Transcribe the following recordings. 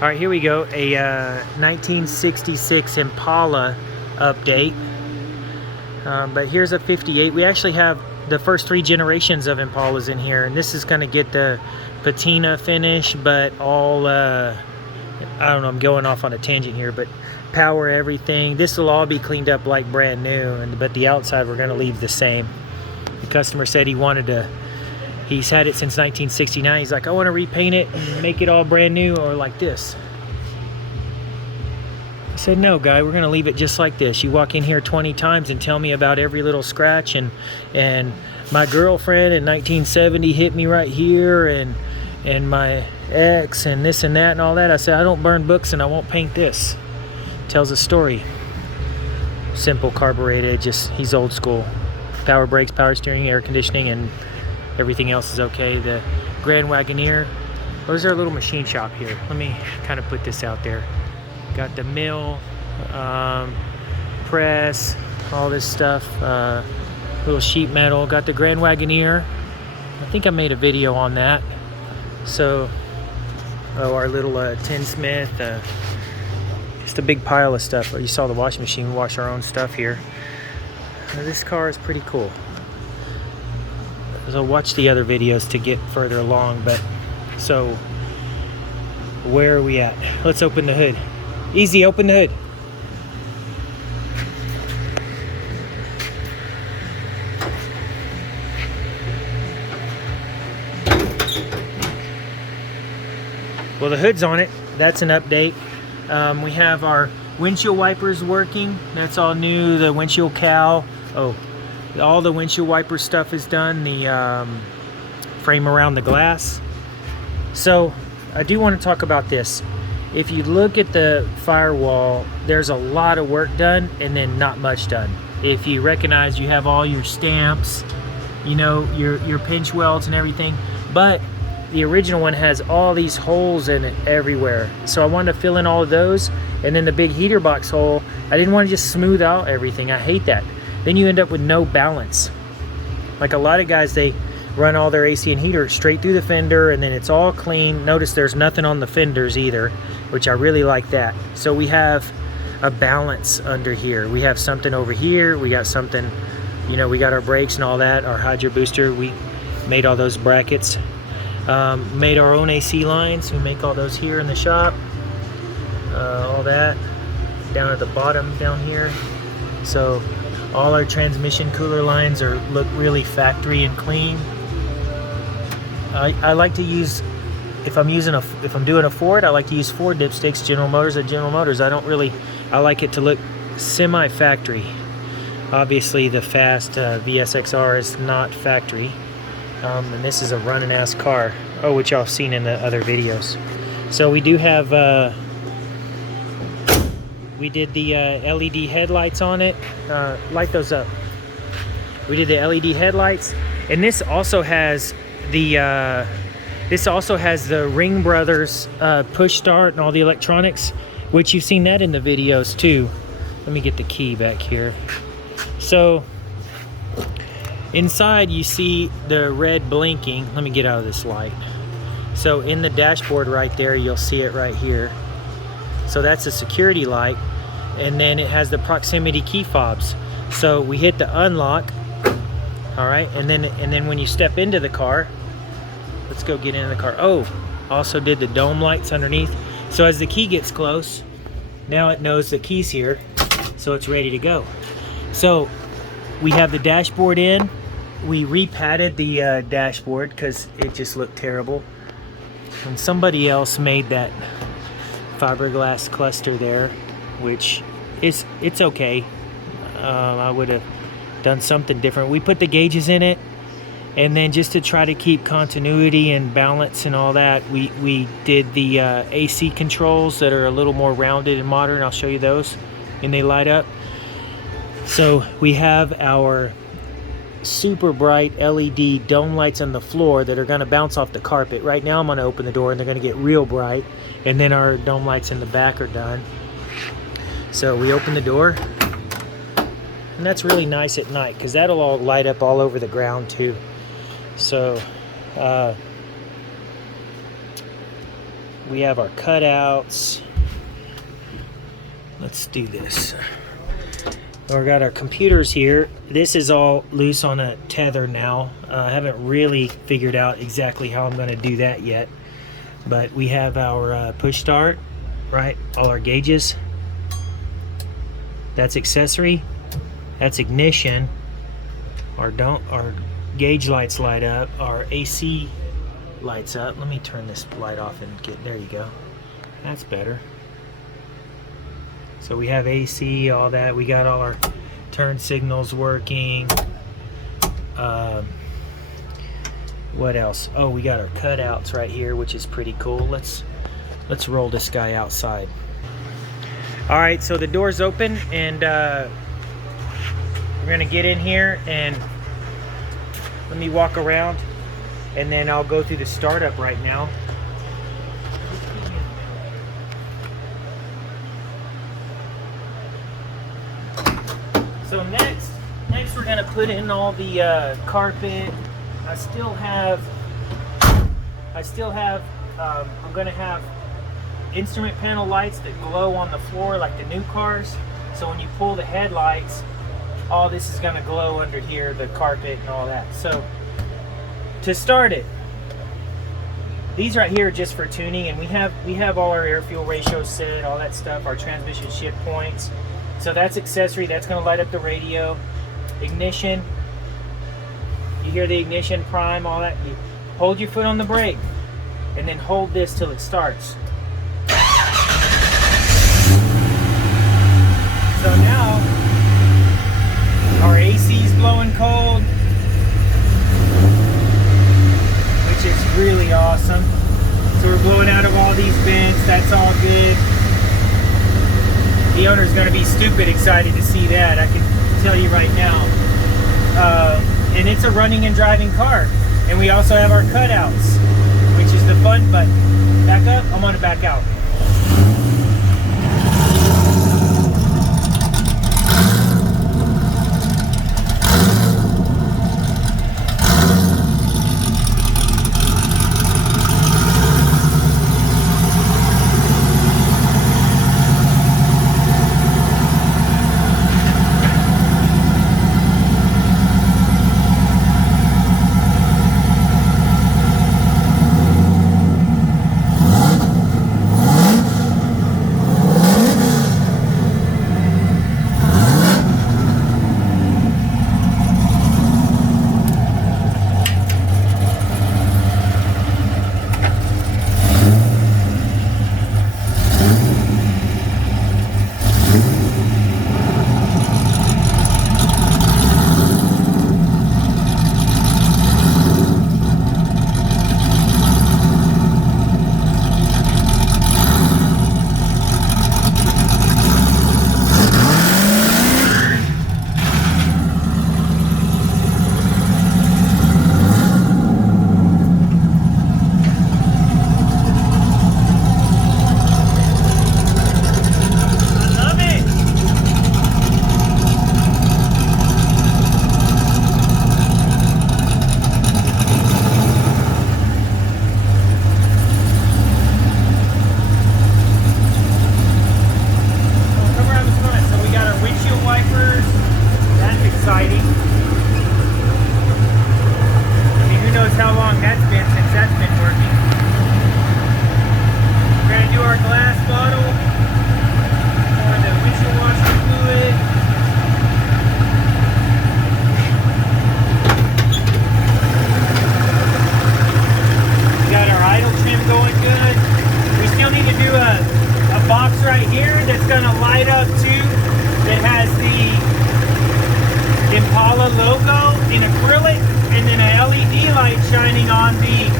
All right, here we go. A 1966 Impala update. But here's a 58. We actually have the first 3 generations of Impalas in here, and this is going to get the patina finish, but all, I don't know, I'm going off on a tangent here, but power everything. This will all be cleaned up like brand new, but the outside we're going to leave the same. The customer said he wanted to, he's had it since 1969. He's like, I want to repaint it and make it all brand new or like this. I said, no, guy, we're going to leave it just like this. You walk in here 20 times and tell me about every little scratch, and my girlfriend in 1970 hit me right here, and my ex and this and that and all that. I said, I don't burn books and I won't paint this. Tells a story. Simple carbureted, just, he's old school. Power brakes, power steering, air conditioning, and everything else is okay. The Grand Wagoneer. Where's our little machine shop here? Let me kind of put this out there. Got the mill, press, all this stuff. Little sheet metal. Got the Grand Wagoneer. I think I made a video on that. So, our little tinsmith. Just a big pile of stuff. You saw the washing machine. We wash our own stuff here. This car is pretty cool. So watch the other videos to get further along. But so where are we at? Let's open the hood. Easy, open the hood. Well, the hood's on it. That's an update. We have our windshield wipers working. That's all new. The windshield cowl. Oh, all the windshield wiper stuff is done. The frame around the glass. So I do want to talk about this. If you look at the firewall, there's a lot of work done and then not much done. If you recognize, you have all your stamps, you know, your pinch welds and everything, but the original one has all these holes in it everywhere. So I wanted to fill in all of those, and then the big heater box hole, I didn't want to just smooth out everything. I hate that. Then you end up with no balance. Like a lot of guys, they run all their AC and heater straight through the fender, and then it's all clean. Notice there's nothing on the fenders either, which I really like that. So we have a balance under here. We have something over here. We got something, you know, we got our brakes and all that, our hydro booster. We made all those brackets. Made our own AC lines. We make all those here in the shop. All that down at the bottom down here. So all our transmission cooler lines look really factory and clean. I like to use, if I'm doing a Ford, I like to use Ford dipsticks. General Motors at General Motors. I like it to look semi-factory. Obviously the fast VSXR is not factory. And this is a running ass car. Oh, which y'all have seen in the other videos. So we do have, we did the LED headlights on it. Light those up. We did the LED headlights, and this also has the Ring Brothers push start and all the electronics, which you've seen that in the videos too. Let me get the key back here. So inside you see the red blinking. Let me get out of this light. So in the dashboard right there, you'll see it right here. So that's a security light, and then it has the proximity key fobs. So we hit the unlock, all right, and then when you step into the car, let's go get into the car. Oh, also did the dome lights underneath. So as the key gets close, now it knows the key's here, so it's ready to go. So we have the dashboard in. We repadded the dashboard because it just looked terrible. And somebody else made that fiberglass cluster there, which it's okay. I would have done something different. We put the gauges in it, and then just to try to keep continuity and balance and all that, we did the AC controls that are a little more rounded and modern. I'll show you those, and they light up. So we have our super bright LED dome lights on the floor that are going to bounce off the carpet. Right now I'm going to open the door and they're going to get real bright, and then our dome lights in the back are done. So we open the door, and that's really nice at night because that'll all light up all over the ground too. So We have our cutouts. Let's do this. We got our computers here. This is all loose on a tether now. I haven't really figured out exactly how I'm going to do that yet. But we have our push start, right? All our gauges. That's accessory. That's ignition. Our gauge lights light up. Our AC lights up. Let me turn this light off and get, there you go. That's better. So we have AC, all that. We got all our turn signals working. What else? Oh, we got our cutouts right here, which is pretty cool. Let's roll this guy outside. All right, so the door's open, and we're gonna get in here and let me walk around, and then I'll go through the startup right now. So next we're gonna put in all the carpet. I'm gonna have instrument panel lights that glow on the floor like the new cars. So when you pull the headlights, all this is gonna glow under here, the carpet and all that. So to start it, these right here are just for tuning, and we have all our air fuel ratios set, all that stuff, our transmission shift points. So that's accessory, that's gonna light up the radio. Ignition, you hear the ignition prime, all that. You hold your foot on the brake and then hold this till it starts. So now our AC is blowing cold, which is really awesome. So we're blowing out of all these vents, that's all good. The owner's gonna be stupid excited to see that, I can tell you right now. And it's a running and driving car. And we also have our cutouts, which is the fun button. Back up, I'm gonna back out. Windshield wipers, that's exciting. I mean, who knows how long that's been since that's been working. We're going to do our glass bottle for the windshield washer fluid. We got our idle trim going good. We still need to do a box right here that's going to light up too. That has the Impala logo in acrylic, and then a LED light shining on the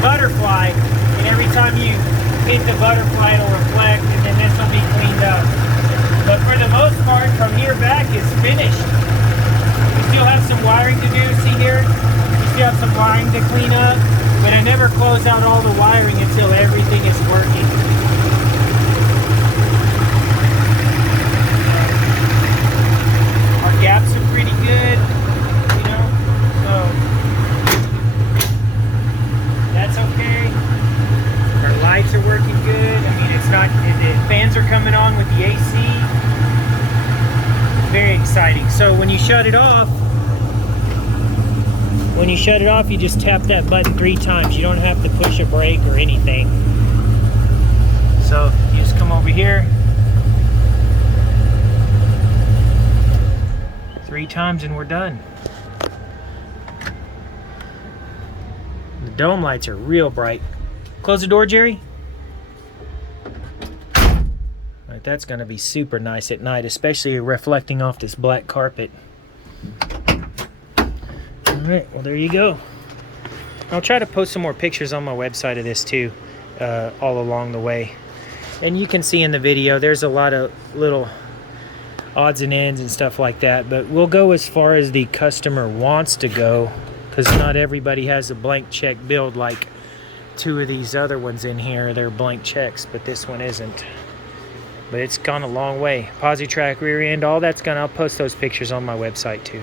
butterfly, and every time you hit the butterfly it'll reflect, and then this will be cleaned up. But for the most part, from here back is finished. We still have some wiring to do, see here? We still have some wiring to clean up, but I never close out all the wiring until everything is working. Gaps are pretty good, you know, so that's okay. Our lights are working along with the AC. Very exciting. So when you shut it off, you just tap that button 3 times. You don't have to push a brake or anything. So you just come over here 3 times and we're done. The dome lights are real bright. Close the door, Jerry. Right, that's gonna be super nice at night, especially reflecting off this black carpet. All right, well there you go. I'll try to post some more pictures on my website of this too, all along the way. And you can see in the video, there's a lot of little odds and ends and stuff like that, but we'll go as far as the customer wants to go, because not everybody has a blank check build like 2 of these other ones in here. They're blank checks, but this one isn't. But it's gone a long way. Posi track, rear end, all that's gone. I'll post those pictures on my website too.